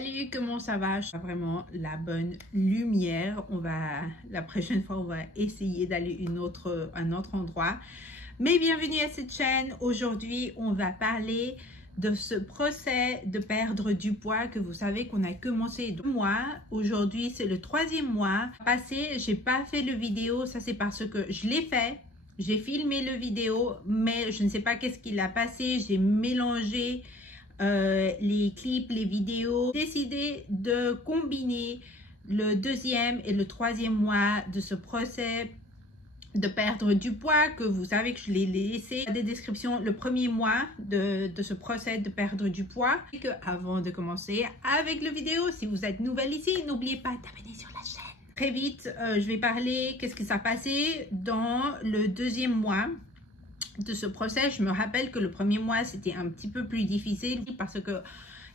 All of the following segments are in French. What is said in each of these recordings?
Salut, comment ça va? Je vois vraiment la bonne lumière. La prochaine fois, on va essayer d'aller un autre endroit. Mais bienvenue à cette chaîne. Aujourd'hui, on va parler de ce procès de perdre du poids que vous savez qu'on a commencé 2 mois. Aujourd'hui, c'est le 3e mois passé. J'ai pas fait le vidéo. Ça, c'est parce que je l'ai fait. J'ai filmé le vidéo, mais je ne sais pas qu'est-ce qu'il a passé. J'ai mélangé les clips, les vidéos, décidé de combiner le 2e et le 3e mois de ce procès de perdre du poids que vous savez que je l'ai laissé dans la description, le 1er mois de ce procès de perdre du poids. Et que avant de commencer avec la vidéo, si vous êtes nouvelle ici, n'oubliez pas d'abonner sur la chaîne. Très vite, je vais parler qu'est-ce qui s'est passé dans le 2e mois de ce procès. Je me rappelle que le 1er mois c'était un petit peu plus difficile parce que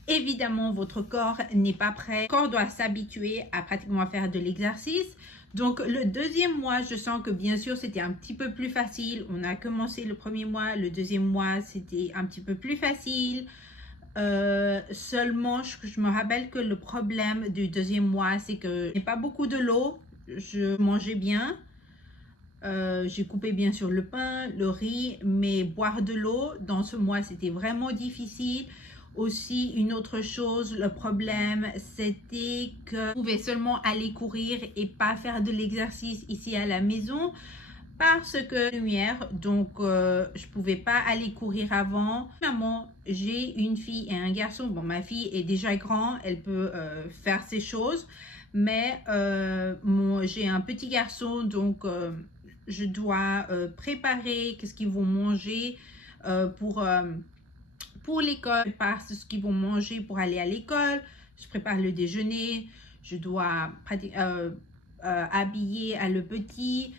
évidemment votre corps n'est pas prêt. Le corps doit s'habituer à pratiquement faire de l'exercice. Donc le 2e mois, je sens que bien sûr c'était un petit peu plus facile. On a commencé le 1er mois, le 2e mois c'était un petit peu plus facile. Seulement je me rappelle que le problème du 2e mois c'est que j'ai pas beaucoup de l'eau. Je mangeais bien. J'ai coupé bien sûr le pain, le riz, mais boire de l'eau dans ce mois c'était vraiment difficile. Aussi une autre chose, le problème c'était que je pouvais seulement aller courir et pas faire de l'exercice ici à la maison parce que lumière, donc je pouvais pas aller courir avant. Maman, j'ai une fille et un garçon. Bon, ma fille est déjà grande, elle peut faire ces choses, mais j'ai un petit garçon, donc je dois préparer qu'est-ce qu'ils vont manger pour l'école. Je prépare ce qu'ils vont manger pour aller à l'école. Je prépare le déjeuner. Je dois habiller le petit,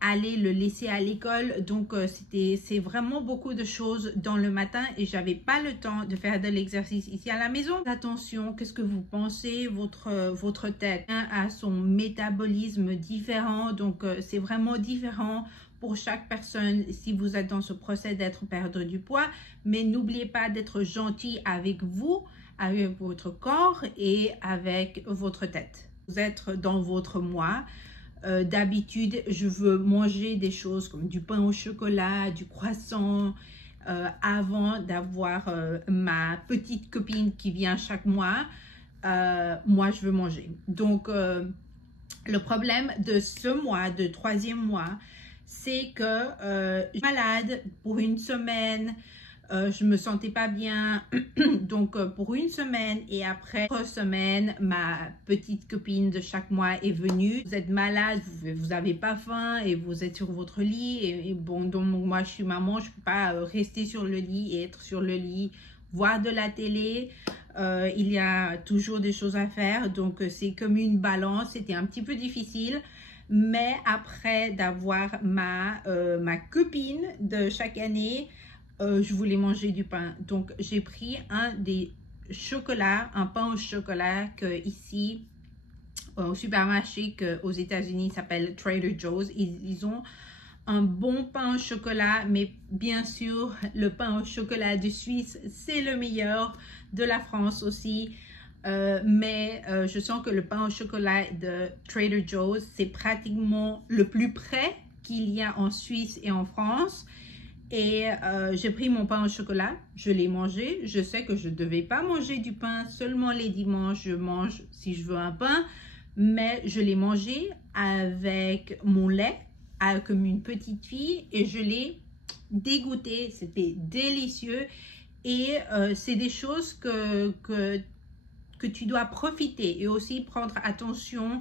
aller le laisser à l'école. Donc c'est vraiment beaucoup de choses dans le matin et j'avais pas le temps de faire de l'exercice ici à la maison. Attention, qu'est-ce que vous pensez? Votre tête a son métabolisme différent, donc c'est vraiment différent pour chaque personne si vous êtes dans ce procès d'être perdre du poids. Mais n'oubliez pas d'être gentil avec vous, avec votre corps et avec votre tête. Vous êtes dans votre mois. D'habitude, je veux manger des choses comme du pain au chocolat, du croissant, avant d'avoir ma petite copine qui vient chaque mois. Moi, je veux manger. Donc, le problème de ce mois, de 3e mois, c'est que je suis malade pour une semaine. Je me sentais pas bien, donc pour une semaine et après 3 semaines, ma petite copine de chaque mois est venue. Vous êtes malade, vous n'avez pas faim et vous êtes sur votre lit et bon, donc moi je suis maman, je peux pas rester sur le lit et être sur le lit, voir de la télé. Il y a toujours des choses à faire, donc c'est comme une balance. C'était un petit peu difficile. Mais après d'avoir ma copine de chaque année, je voulais manger du pain. Donc, j'ai pris un pain au chocolat que ici, au supermarché aux États-Unis, s'appelle Trader Joe's. Ils ont un bon pain au chocolat, mais bien sûr, le pain au chocolat de Suisse, c'est le meilleur, de la France aussi. Mais je sens que le pain au chocolat de Trader Joe's, c'est pratiquement le plus près qu'il y a en Suisse et en France. Et j'ai pris mon pain au chocolat, je l'ai mangé. Je sais que je ne devais pas manger du pain, seulement les dimanches, je mange si je veux un pain. Mais je l'ai mangé avec mon lait, comme une petite fille, et je l'ai dégoûté. C'était délicieux. Et c'est des choses que tu dois profiter et aussi prendre attention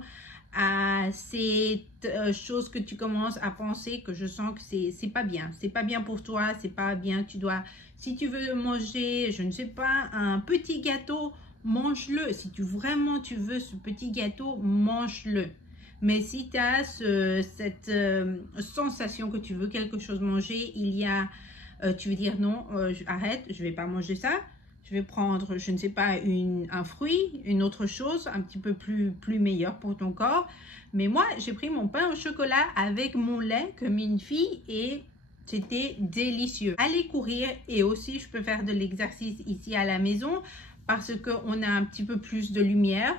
à ces choses que tu commences à penser que je sens que c'est pas bien. C'est pas bien pour toi, c'est pas bien. Tu dois, si tu veux manger, je ne sais pas, un petit gâteau, mange-le. Si vraiment tu veux ce petit gâteau, mange-le. Mais si tu as cette sensation que tu veux quelque chose manger, tu veux dire non, arrête, je vais pas manger ça. Je vais prendre, je ne sais pas, un fruit, une autre chose, un petit peu plus meilleur pour ton corps. Mais moi, j'ai pris mon pain au chocolat avec mon lait comme une fille et c'était délicieux. Aller courir et aussi, je peux faire de l'exercice ici à la maison parce qu'on a un petit peu plus de lumière.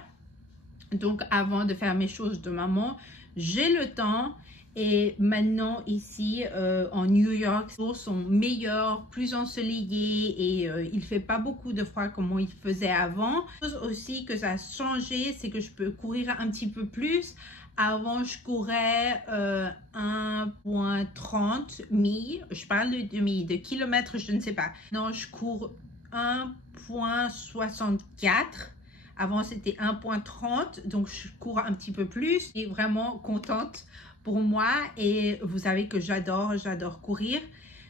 Donc avant de faire mes choses de maman, j'ai le temps. Et maintenant ici en New York, les jours sont meilleurs, plus ensoleillés et il fait pas beaucoup de froid comme il faisait avant. Chose aussi que ça a changé, c'est que je peux courir un petit peu plus. Avant je courais 1,30 milles, je parle de milles, de kilomètres, je ne sais pas. Non, je cours 1,64. Avant c'était 1,30, donc je cours un petit peu plus. Je suis vraiment contente pour moi et vous savez que j'adore courir.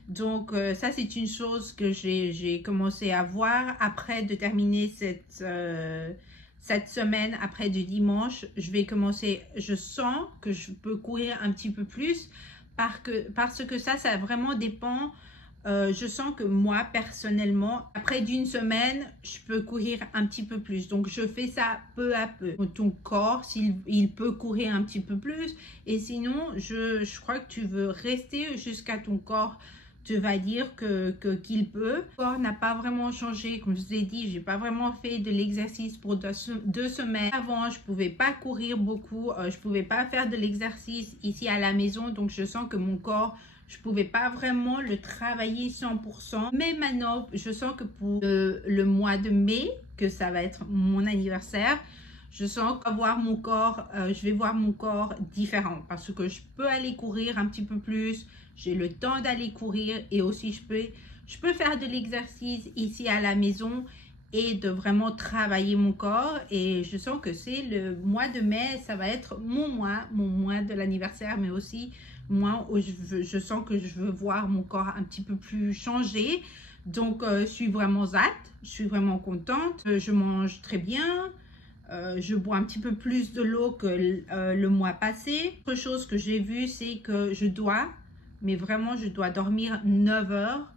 Donc ça c'est une chose que j'ai commencé à voir après de terminer cette semaine, après du dimanche. Je vais commencer, je sens que je peux courir un petit peu plus parce que ça vraiment dépend. Je sens que moi personnellement, après d'une semaine, je peux courir un petit peu plus. Donc je fais ça peu à peu. Ton corps, il peut courir un petit peu plus. Et sinon, je crois que tu veux rester jusqu'à ton corps te va dire qu'il peut. Le corps n'a pas vraiment changé. Comme je vous ai dit, j'ai pas vraiment fait de l'exercice pour 2 semaines. Avant, je pouvais pas courir beaucoup. Je pouvais pas faire de l'exercice ici à la maison. Donc je sens que mon corps, je pouvais pas vraiment le travailler 100%. Mais maintenant, je sens que pour le mois de mai, que ça va être mon anniversaire, je sens que je vais voir mon corps différent. Parce que je peux aller courir un petit peu plus. J'ai le temps d'aller courir. Et aussi, je peux faire de l'exercice ici à la maison et de vraiment travailler mon corps. Et je sens que c'est le mois de mai, ça va être mon mois de l'anniversaire, mais aussi moi où je sens que je veux voir mon corps un petit peu plus changé. Donc je suis vraiment je suis vraiment contente. Je mange très bien. Je bois un petit peu plus de l'eau que le mois passé. Autre chose que j'ai vu, c'est que je dois dormir 9 heures.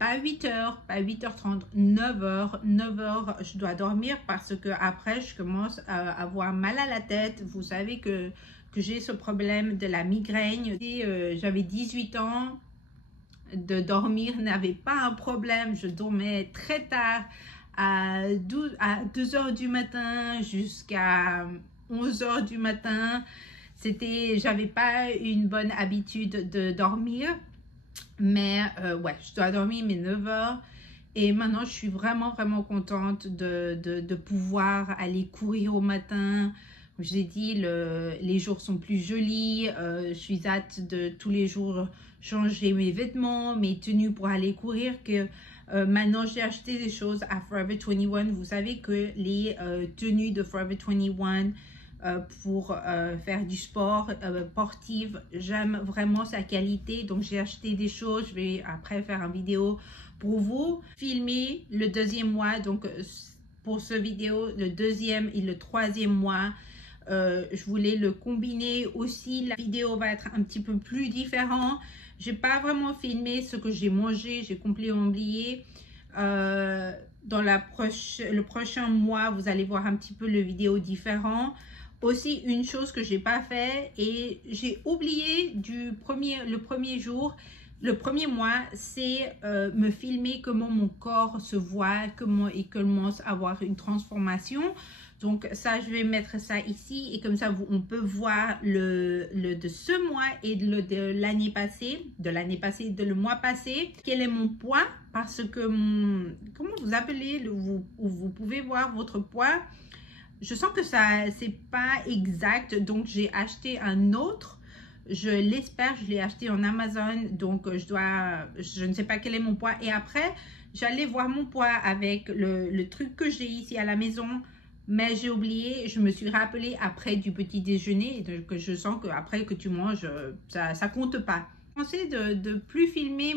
Pas 8 heures, pas 8h30, 9 heures. 9 heures, je dois dormir parce que après je commence à avoir mal à la tête. Vous savez que j'ai ce problème de la migraine. J'avais 18 ans, de dormir n'avait pas un problème. Je dormais très tard, à 2 heures du matin jusqu'à 11 heures du matin. J'avais pas une bonne habitude de dormir. Mais ouais, je dois dormir mes 9 heures. Et maintenant, je suis vraiment contente de pouvoir aller courir au matin. Comme je l'ai dit, les jours sont plus jolis. Je suis hâte de tous les jours changer mes vêtements, mes tenues pour aller courir. Maintenant, j'ai acheté des choses à Forever 21. Vous savez que les tenues de Forever 21 pour faire du sport sportif, j'aime vraiment sa qualité. Donc, j'ai acheté des choses. Je vais après faire une vidéo pour vous. Filmer le 2e mois. Donc, pour ce vidéo, le 2e et le 3e mois. Je voulais le combiner aussi. La vidéo va être un petit peu plus différente. J'ai pas vraiment filmé ce que j'ai mangé. J'ai complètement oublié. Dans le prochain mois, vous allez voir un petit peu le vidéo différent. Aussi, une chose que j'ai pas fait et j'ai oublié le premier jour, le premier mois, c'est me filmer comment mon corps se voit, comment il commence à avoir une transformation. Donc ça, je vais mettre ça ici et comme ça, on peut voir de ce mois et de l'année passée, de le mois passé, quel est mon poids, parce que comment vous appelez, vous pouvez voir votre poids. Je sens que ça, c'est pas exact, donc j'ai acheté un autre. Je l'espère, je l'ai acheté en Amazon, donc je ne sais pas quel est mon poids. Et après, j'allais voir mon poids avec le truc que j'ai ici à la maison, mais j'ai oublié. Je me suis rappelé après du petit déjeuner, que je sens que après que tu manges, ça compte pas. Je pensais de plus filmer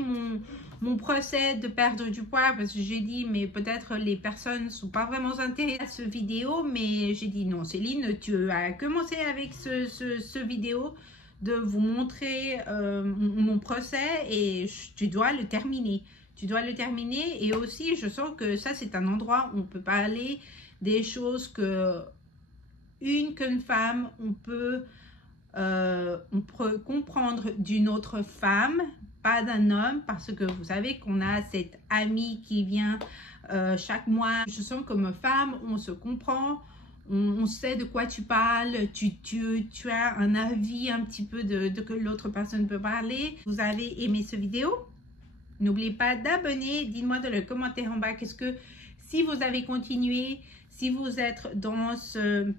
mon procès de perdre du poids parce que j'ai dit mais peut-être les personnes ne sont pas vraiment intéressées à cette vidéo, mais j'ai dit non Céline, tu as commencé avec ce vidéo de vous montrer mon procès et tu dois le terminer. Tu dois le terminer et aussi je sens que ça c'est un endroit où on peut parler des choses qu'une femme on peut comprendre d'une autre femme, pas d'un homme, parce que vous savez qu'on a cette amie qui vient chaque mois. Je sens comme femme, on se comprend, on sait de quoi tu parles, tu as un avis un petit peu de que l'autre personne peut parler. Vous avez aimé cette vidéo? N'oubliez pas d'abonner, dites-moi dans le commentaire en bas qu'est-ce que, si vous avez continué, si vous êtes dans ce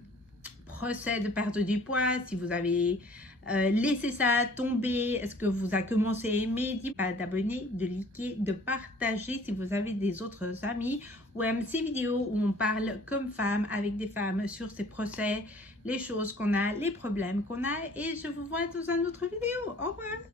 procès de perte du poids, si vous avez laissé ça tomber, est-ce que vous avez commencé à aimer, dites pas d'abonner, de liker, de partager si vous avez des autres amis ou aiment ces vidéos où on parle comme femme avec des femmes sur ces procès, les choses qu'on a, les problèmes qu'on a, et je vous vois dans une autre vidéo. Au revoir.